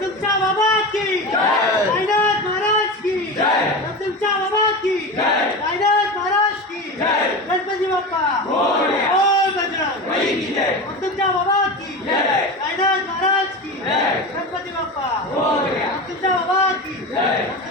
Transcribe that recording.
तुमच्या बाबा की साईनाथ महाराज की तुमच्या बाबा की साईनाथ महाराज की गणपती बाप्पा बोल बजरंग तुमच्या बाबा की साईनाथ महाराज की गणपती बाप्पा तुमच्या बाबा की